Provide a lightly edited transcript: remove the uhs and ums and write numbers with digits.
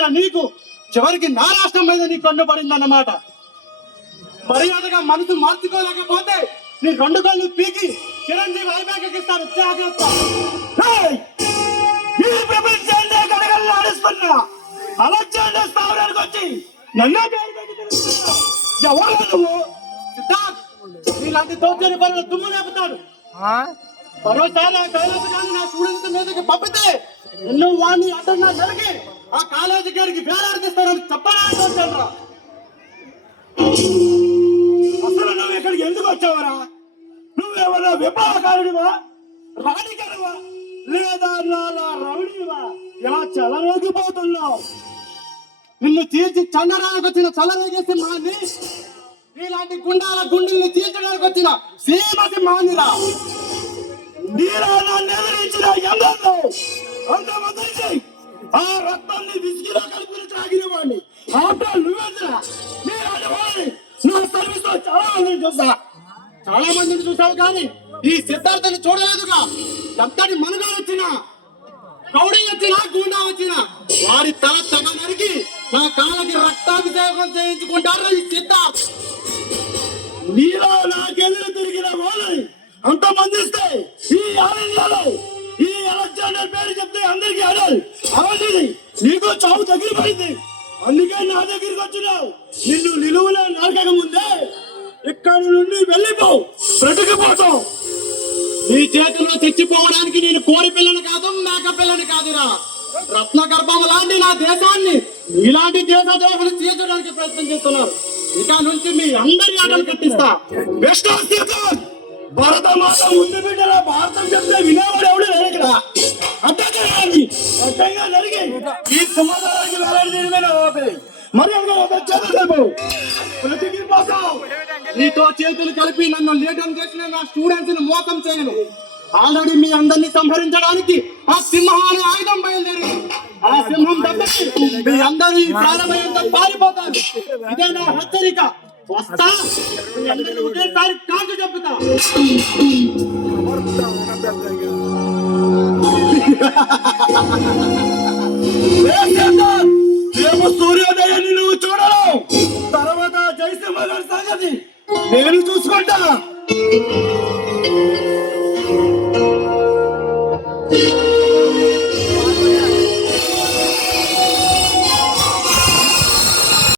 తిరిగిన నీకు చివరికి నా రాష్ట్రం మీద నీ కన్ను పడిందన్నమాట. మర్యాదగా మనసు మార్చుకోలేకపోతే నీ రెండు కళ్ళు పీకి చిరంజీవి ఐబ్యాకిస్తాను, జాగ్రత్త. ఈ ప్రపంచాన్ని గడగడలాడిస్తున్నా అలెగ్జాండర్ స్థావరానికి వచ్చి నన్ను ఎవరు నువ్వు? ఇలాంటి దౌర్జన్య పనులు దుమ్ము లేపుతాడు. మరోసారి ఆ కైలాసగాన్ని నా స్టూడెంట్స్ మీదకి పంపితే ఎన్నో వాడిని అడ్డంగా జరిగి ఆ కాలేజీ గారికి వేలాడిస్తారని చెప్పడానికి వచ్చాను. అసలు నువ్వు ఇక్కడికి ఎందుకు వచ్చావరా? నువ్వెవరో విప్లవకారుడివా, రాణికరువా, లేదా నాలా రౌడీవా? ఇలా చెలరేగిపోతున్నావు. నిన్ను తీర్చి చందనానికి వచ్చిన చలరేగేసి మాని, ఇలాంటి గుండాల గుండెల్ని తీర్చడానికి వచ్చిన శ్రీమతి మానిరా. నీలో నన్ను ఎదిరించిన ఎందరో అంతమంది ఆ రక్తాన్ని విసిగిలో కలిపి తాగిన వాడిని ఆటలు నువ్వెదురా. నా సర్వీస్ లో చాలా మందిని చూసా, చాలా మందిని చూసావు, కానీ ఈ సిద్ధార్థని చూడలేదుగా. ఎంతటి మనగా వచ్చినా, కౌడీ వచ్చినా, గుండా వచ్చినా వారి తల తెగ నరికి నా కాళ్ళకి రక్తాభిషేకం చేయించుకుంటారు ఈ సిద్ధార్థ్. నీలో నాకెదురు తిరిగిన వాళ్ళని అంతమంది ఇస్తే ఈ ఆలయంలో ఈ అలెగ్జాండర్ పేరు చెప్తే అందరికీ అవన్నీ నీకు చావు దగ్గర పడింది. అందుకే నా దగ్గరికి వచ్చినావు. నిన్ను నిలువులో నరకక ముందే ఇక్కడి నుండి వెళ్ళిపో, బ్రతికిపోతావు. నీ చేతిలో తెచ్చిపోవడానికి నేను కోడి పిల్లని కాదు, మేక పిల్లని కాదురా. రత్న గర్భం లాంటి నా దేశాన్ని ఇలాంటి దేశద్రోహులు తీర్చడానికి ప్రయత్నం చేస్తున్నారు. ఇక నుంచి మీ అందరి ఆటలు కట్టిస్తా. భరత మాత ముందు బిడ్డల భారతం చెప్తే వినేవాడు ఎవడు లేడు ఇక్కడ. అడ్డంగా నరిగి ఈ సమాధానానికి వేలాడి మరి నీతో చేతులు కలిపి నన్ను లీడర్ చేసిన నా స్టూడెంట్స్ ని మోసం చేయను. ఆల్రెడీ మీ అందరినీ సంహరించడానికి ఆ సింహం అనే ఆయుధం బయలుదేరి ఆ సింహం దెబ్బకి మీ అందరూ ప్రారంభంతో పారిపోతారు. ఇదే నా హెచ్చరిక. వస్తా, ఒకేసారి కాల్చి చెప్తా. రేపు సూర్యోదయాన్ని నువ్వు చూడలేవు. తర్వాత జయసింహ గారి సంగతి నేను చూసుకుంటా.